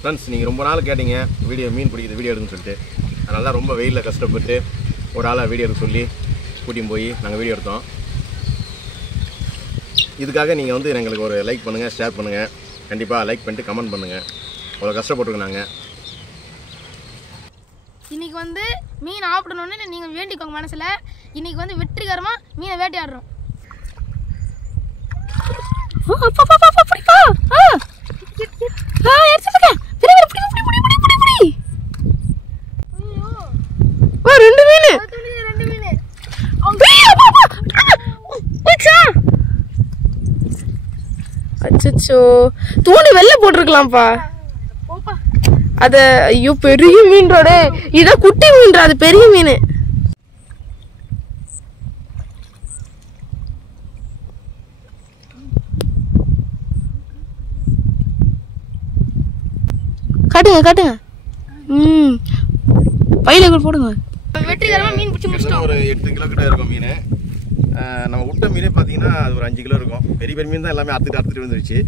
Friends, நீங்கள் ரொம்ப நாள் கேட்டீங்க வீடியோ மீன் பிடிக்கிறது வீடியோ எடுக்குன்னு சொல்லிட்டு. அதனால தான் ரொம்ப வெயிலில் கஷ்டப்பட்டு ஒரு ஆளாக வீடியோ எடுக்க சொல்லி கூட்டின்னு போய் நாங்கள் வீடியோ எடுத்தோம். இதுக்காக நீங்கள் வந்து எங்களுக்கு ஒரு லைக் பண்ணுங்கள், ஷேர் பண்ணுங்கள். கண்டிப்பாக லைக் பண்ணிட்டு கமெண்ட் பண்ணுங்கள். அவ்வளோ கஷ்டப்பட்டுருக்கோம் நாங்கள். இன்றைக்கி வந்து மீன் ஆப்பிடணுன்னு நீங்கள் வேண்டிக்கோங்க மனசில். இன்றைக்கி வந்து வெற்றிகரமாக மீனை வேட்டையாடுறோம். அச்சோ, தூணி வெளில போட்டிருக்கலாம்ப்பா. அது ஐயோ பெரிய மீனோட இத குட்டி மீன், அது பெரிய மீன். காட்டுங்க காட்டுங்க. பையில போடுங்க. வெற்றிகரமாக மீன் பிடிச்சி முடிச்சிட்டோம். ஒரு 8 கிலோ கிட்ட இருக்கும் மீன். நம்ம விட்ட மீனே பார்த்தீங்கன்னா அது ஒரு 5 கிலோ இருக்கும். பெரிய பெரிய மீன் தான் எல்லாமே அறுத்துட்டு வந்துருச்சு.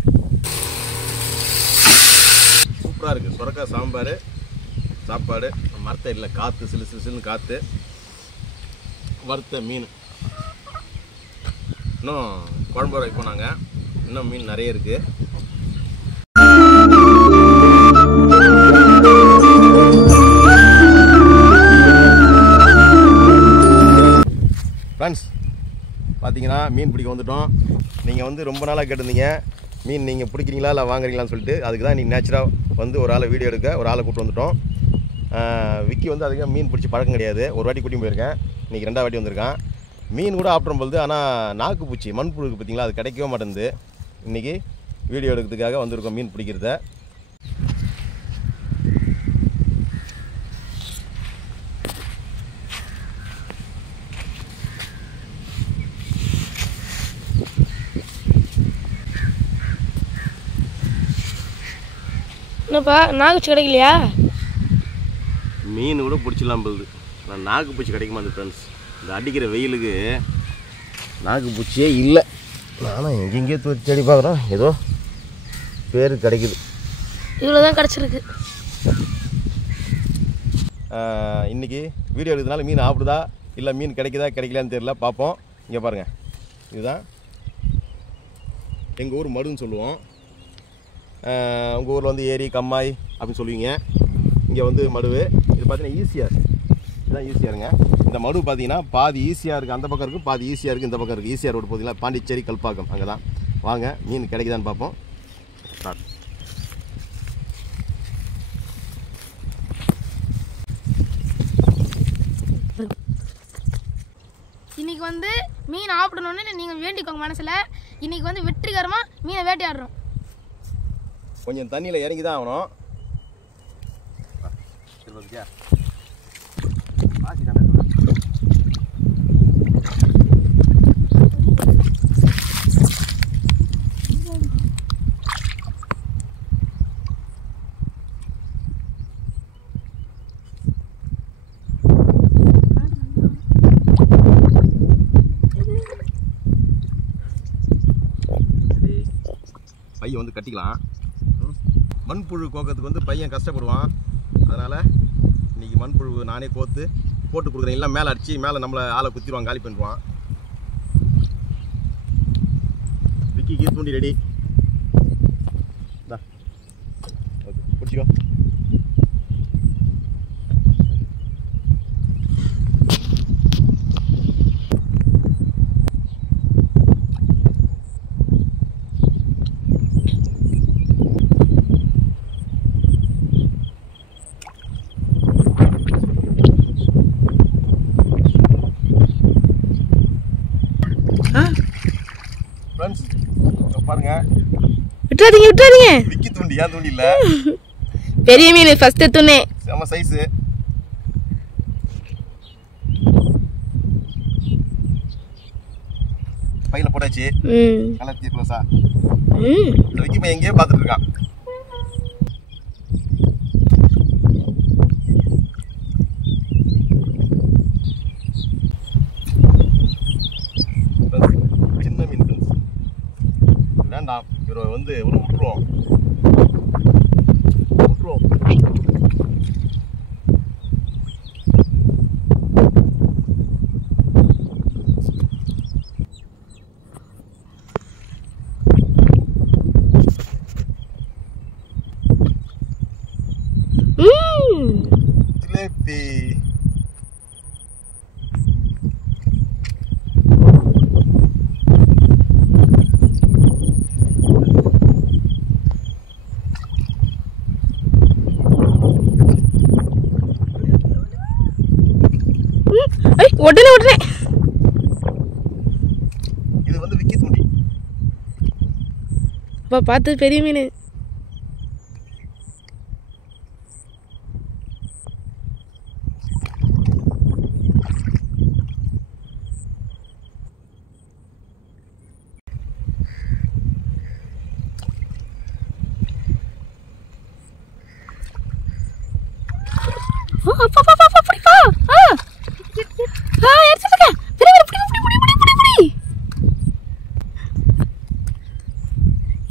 சூப்பராக இருக்குது. சுரக்காய் சாம்பார், சாப்பாடு, மரத்தை இல்லை, காற்று சிலு சிலுன்னு காற்று, வறுத்த மீன். இன்னும் குழம்பு வைப்போம் நாங்கள். இன்னும் மீன் நிறைய இருக்குது. ஃப்ரெண்ட்ஸ், பார்த்தீங்கன்னா மீன் பிடிக்க வந்துட்டோம். நீங்கள் வந்து ரொம்ப நாளாக கேட்டிருந்தீங்க மீன் நீங்கள் பிடிக்கிறீங்களா இல்லை வாங்குறீங்களான்னு சொல்லிட்டு. அதுக்கு தான் நீங்கள் நேச்சுராக வந்து ஒரு ஆளை வீடியோ எடுக்க ஒரு ஆளை கூப்பிட்டு வந்துட்டோம். விக்கி வந்து அதுக்காக மீன் பிடிச்சி பழக்கம் கிடையாது. ஒரு வாட்டி கூட்டியும் போயிருக்கேன், இன்றைக்கி 2வது வாட்டி வந்திருக்கான். மீன் கூட ஆப்பிடும் பொழுது, ஆனால் நாக்கு பூச்சி மண்புழுக்கு பார்த்தீங்களா, அது கிடைக்கவே மாட்டேங்குது. இன்றைக்கி வீடியோ எடுக்கிறதுக்காக வந்திருக்கோம் மீன் பிடிக்கிறத. என்னப்பா நாகுச்சி கிடைக்கலையா? மீன் கூட பிடிச்சிடலாம் போகுது, ஆனால் நாக்கு பூச்சி கிடைக்க மாட்டேது ஃப்ரெண்ட்ஸ். இந்த அடிக்கிற வெயிலுக்கு நாக்கு பூச்சியே இல்லை. நானும் எங்கெங்கே தேடி பார்க்குறோம், ஏதோ பேர் கிடைக்குது. இவ்வளோ தான் கிடச்சிருக்கு. இன்றைக்கி வீடியோ எடுக்கிறதுனால மீன் ஆப்பிடுதா இல்லை மீன் கிடைக்குதா கிடைக்கலான்னு தெரியல, பார்ப்போம். இங்கே பாருங்கள், இதுதான் எங்கள் ஊர் மடுன்னு சொல்லுவோம். உங்கள் ஊரில் வந்து ஏரி கம்மாய் அப்படின்னு சொல்லுவீங்க. இங்கே வந்து மடுவு. இது பார்த்தீங்கன்னா ஈஸியாக, இதுதான் ஈஸியாருங்க. இந்த மடுவு பார்த்தீங்கன்னா பாதி ஈஸியாக இருக்குது, அந்த பக்கம் இருக்குது, பாதி ஈஸியாக இருக்குது, இந்த பக்கம் இருக்குது. ஈஸியாக ரோடு பார்த்தீங்களா, பாண்டிச்சேரி கல்பாக்கம், அங்கே தான். வாங்க மீன் கிடைக்குதான்னு பார்ப்போம். ஸ்டார்ட். இன்றைக்கி வந்து மீன் ஆப்பிடணுன்னு நீங்கள் வேண்டிக்கோங்க மனசில். இன்றைக்கி வந்து வெற்றிகரமாக மீனை வேட்டையாடுறோம். கொஞ்சம் தண்ணியில் இறங்கி தான் ஆகணும். பையன் வந்து கட்டிக்கலாம். மண்புழு கோக்கிறதுக்கு வந்து பையன் கஷ்டப்படுவான். அதனால் இன்றைக்கி மண்புழு நானே போட்டு கொடுக்குறேன். எல்லாம் மேலே அடித்து மேலே நம்மளை ஆளை குத்திடுவான், காலி பண்ணுவான். விக்கி தூண்டி ரெடி. ஓகே, பிடிச்சிக்கோ. பாருங்க, விட்டுறாதீங்க. விக்கி தூண்டி, ஏன் தூண்டி இல்ல, பெரிய மீன் ஃபர்ஸ்ட் தூணே, செம சைஸ். பையில போட்டாச்சு. கலத்தி க்ளோஸா. விக்கி பையன் எங்கேயோ பார்த்துட்டு இருக்கான். சின்ன மீன் வேண்டாம், இவரை வந்து விட்டுருவோம். தூண்டி. உடனே உடனே இது வந்து விக்கி தூண்டி. அப்பா பார்த்து பெரிய மீன்.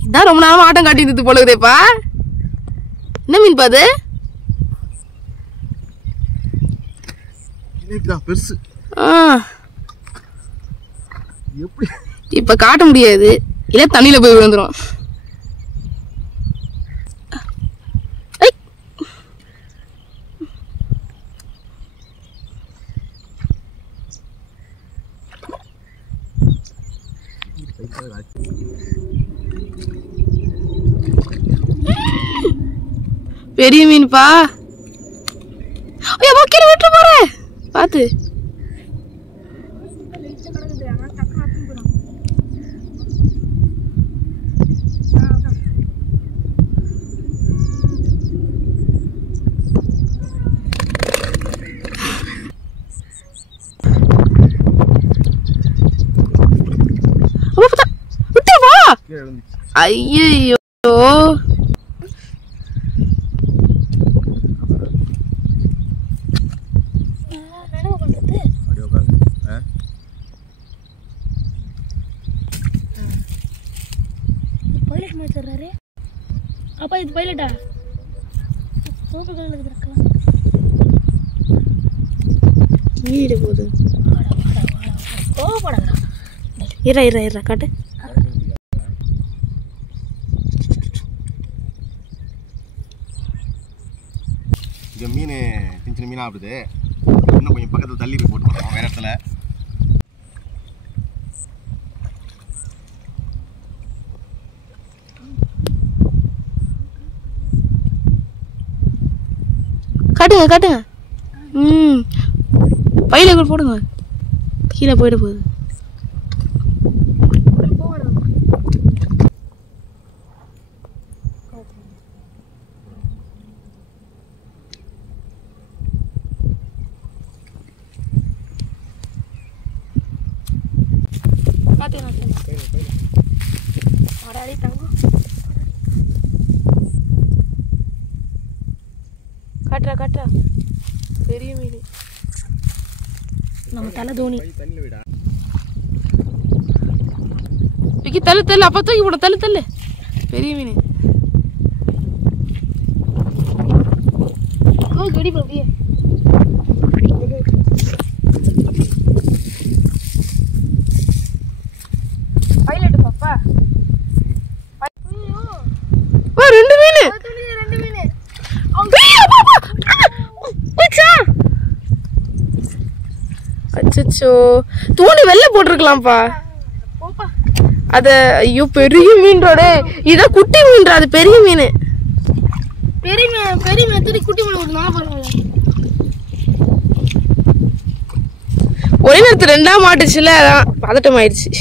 இதான் ரொம்ப நேரம் ஆட்டம் காட்டிட்டு போலகுதேப்பா. என்ன மீன் பாது? பெருசு. இப்ப காட்ட முடியாது, இல்ல தண்ணியில போய் விழுந்துரும். பெரிய மீன்பா. ஐயோ கீழே விட்டு போற பாத்து. ஐயோ பைலட் மாத்திடுறாரு. அப்பா இது பைலட்டா? சோப்பு கலர் இருக்கலாம். வீடு போகுது. கோவப்படாதடா. இறா இறா இறா காட்டு. இங்கே மீன் சின்ன சின்ன மீனாக ஆகுது. இன்னும் கொஞ்சம் பக்கத்தில் தள்ளி போய் போட்டு போகிறோம் வேறு இடத்துல. காட்டுங்க காட்டுங்க. பையில போடுங்க, கீழே போயிட போகுது. காட்டுறா காட்டுறா பெரிய மீன். நம்ம தலை தோனி. விக்கி தள்ளு தள்ளு, அப்பா தூக்கி போட, தள்ளு தள்ளு. பெரிய மீன். கடி அப்படியே பைலட் பாப்பா. ரெண்டு மீன். அச்சோ தூணி வெளில போட்டிருக்கலாம்ப்பா. அது ஐயோ பெரிய மீன்றோட. இதான் குட்டி மீன்றா, அது பெரிய மீன். பெரிய மீன் பெரிய மீன் தூக்கி குட்டி மீன் விடுனால பரவாயில்ல. ஒரே நேரத்து ரெண்டா மாட்டுச்சுல, அதான் பதட்டம் ஆயிடுச்சு.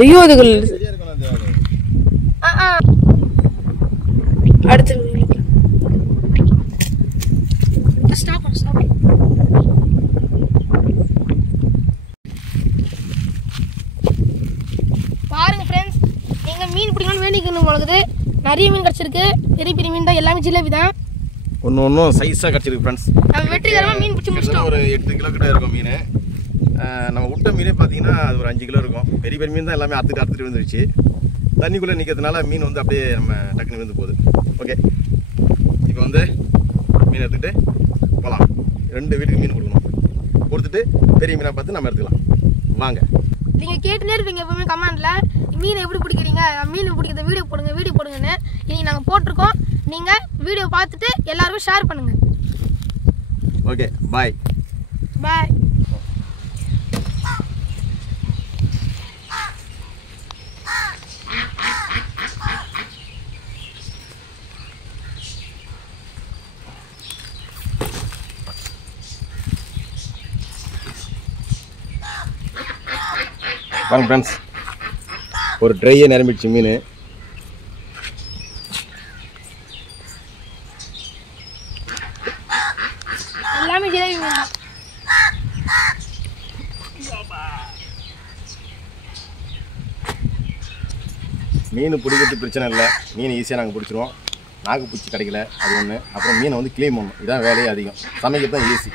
ஐயோ அதுகள் அடுத்து பாருங்க ஃப்ரெண்ட்ஸ், நீங்க மீன் பிடிக்கணும்னு வேண்டிக்கணும் உங்களுக்கு. நிறைய மீன் கிடைச்சிருக்கு. பெரிய பெரிய மீன் தான், எல்லாமே ஜிலேபி தான். ஒன்றும் சைஸாக கிடச்சிருக்கு ஃப்ரெண்ட்ஸ். நம்ம வெற்றிகரமாக மீன் பிடிச்சி முடிச்சிட்டோம். ஒரு 8 கிலோ கிட்ட இருக்கும் மீன். நம்ம விட்ட மீனே பார்த்தீங்கன்னா அது ஒரு 5 கிலோ இருக்கும். பெரிய பெரிய மீன் தான் எல்லாமே அறுத்துட்டு விழுந்துருச்சு. தண்ணிக்குள்ளே நிற்கிறதுனால மீன் வந்து அப்படியே நம்ம டக்குன்னு விழுந்து போகுது. ஓகே, இப்போ வந்து மீன் எடுத்துகிட்டு போகலாம். 2 வீட்டுக்கு மீன் கொடுக்கணும். கொடுத்துட்டு பெரிய மீனாக பார்த்து நம்ம எடுத்துக்கலாம். வாங்க. நீங்கள் கேட்டுனே இருப்பீங்க எப்பவுமே கமெண்டில் மீன் எப்படி பிடிக்கிறீங்க, மீன் பிடிக்கிறத வீடியோ போடுங்கன்னு. இன்னைக்கு நாங்கள் போட்டிருக்கோம். நீங்கள் வீடியோ பார்த்துட்டு எல்லாருக்கும் ஷேர் பண்ணுங்க. ஓகே, பாய். பாய். வாங்க ஃப்ரெண்ட்ஸ், ஒரு ட்ரையே நிரம்பிடுச்சு மீன். எல்லாமே ஜிலேபி மீன் தான். மீன் பிடிக்கிறது பிரச்சனை இல்லை, மீன் ஈஸியாக நாங்கள் பிடிச்சிருவோம். நாக்கு பூச்சி கிடைக்கல அது ஒன்று. அப்புறம் மீனை வந்து க்ளீன் பண்ணணும், இதான் வேலையே அதிகம். சமைக்கிறது தான் ஈஸி.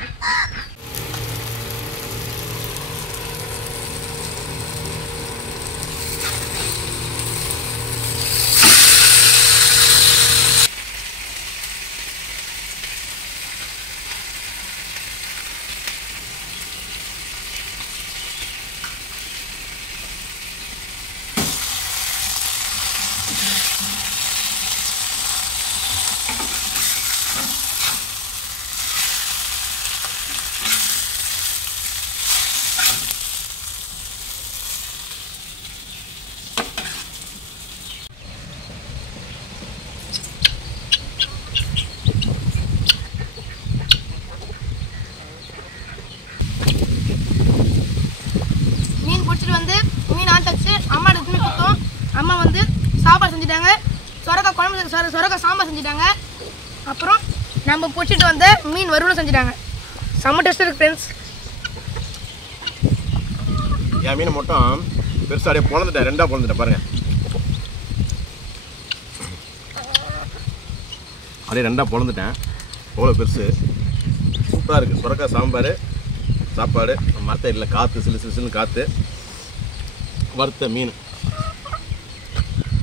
மீன் ஆட்டாச்சு. அம்மா எடுத்துன்னு கொடுத்தோம். அம்மா வந்து சாப்பாடு செஞ்சுட்டாங்க. சொரக்காய் குழம்பு சொரக்காய் சாம்பார் செஞ்சுட்டாங்க. அப்புறம் நம்ம பிடிச்சிட்டு வந்த மீன் வறுவல் செஞ்சுட்டாங்க. செம்ம டேஸ்ட்டாக இருக்குது ஃப்ரெண்ட்ஸ். என் மீனை மட்டும் பெருசாக அப்படியே பொழந்துட்டேன், 2ஆக பொழந்துட்டேன் பாருங்கள். அப்படியே 2ஆக பொழந்துட்டேன். அவ்வளோ பெருசு, சூப்பராக இருக்குது. சொரக்காய் சாம்பார், சாப்பாடு, மரத்தை இல்லை, காற்று சிலு சிலுன்னு காற்று, வறுத்த மீன்.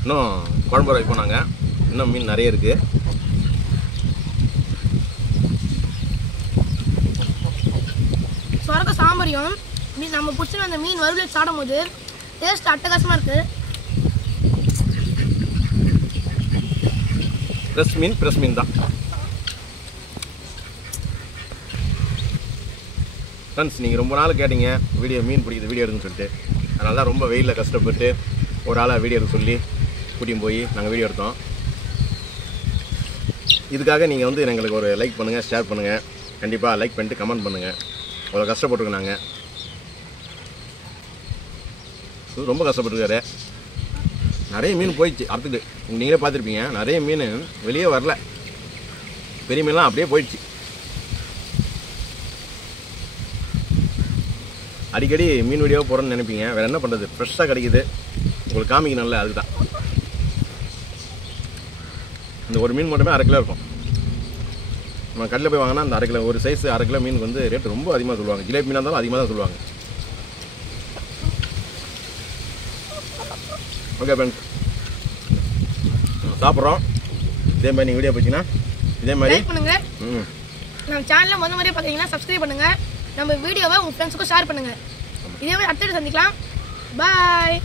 இன்னும் குழம்பு வைப்போம் நாங்கள். இன்னும் மீன் நிறைய இருக்குது. சொரக்காய் சாம்பாரையும் நம்ம பிடிச்சிட்டு அந்த மீன் வறுவல் சாப்பிடும் போது டேஸ்ட் அட்டகாசமாக இருக்குது. ஃப்ரெஷ் மீன் தான் ஃப்ரெண்ட்ஸ். நீங்கள் ரொம்ப நாள் கேட்டீங்க மீன் பிடிக்கிறது வீடியோ எடுக்குன்னு சொல்லிட்டு. அதனால தான் ரொம்ப வெயிலில் கஷ்டப்பட்டு ஒரு ஆளாக வீடியோ எடுக்க சொல்லி கூட்டின்னு போய் நாங்கள் வீடியோ எடுத்தோம். இதுக்காக நீங்கள் வந்து எங்களுக்கு ஒரு லைக் பண்ணுங்கள், ஷேர் பண்ணுங்கள். கண்டிப்பாக லைக் பண்ணிட்டு கமெண்ட் பண்ணுங்கள். அவ்வளோ கஷ்டப்பட்டுருக்கோம் நாங்கள். ரொம்ப கஷ்டப்பட்டுருக்காரு. நிறைய மீன் போயிடுச்சு அறுத்துட்டு. நீங்களே பார்த்துருப்பீங்க, நிறைய மீன் வெளியே வரல. பெரிய மீன்லாம் அப்படியே போயிடுச்சு. அடிக்கடி மீன் வீடியோ போகிறோன்னு நினைப்பீங்க, வேறு என்ன பண்ணுறது, ஃப்ரெஷ்ஷாக கிடைக்குது, உங்களுக்கு காமிக்கணும்ல, அதுக்கு தான். இந்த ஒரு மீன் மட்டுமே 1/2 கிலோ இருக்கும். நம்ம கடையில் போய் வாங்கினா அந்த 1/2 கிலோ, ஒரு சைஸ் 1/2 கிலோ மீனுக்கு வந்து ரேட்டு ரொம்ப அதிகமாக சொல்லுவாங்க. ஜிலேபி மீனாக இருந்தாலும் அதிகமாக தான் சொல்லுவாங்க. ஓகே ஃப்ரெண்ட்ஸ், சாப்பிட்றோம். இதே மாதிரி நீங்கள் வீடியோ போச்சுன்னா இதே மாதிரி பண்ணுங்க. நம்ம சேனலில் முதல் மாதிரியே பார்த்தீங்கன்னா சப்ஸ்கிரைப் பண்ணுங்கள். நம்ம வீடியோவை உங்கள் ஃப்ரெண்ட்ஸுக்கும் ஷேர் பண்ணுங்கள். இதே மாதிரி அடுத்த சந்திக்கலாம். பாய்.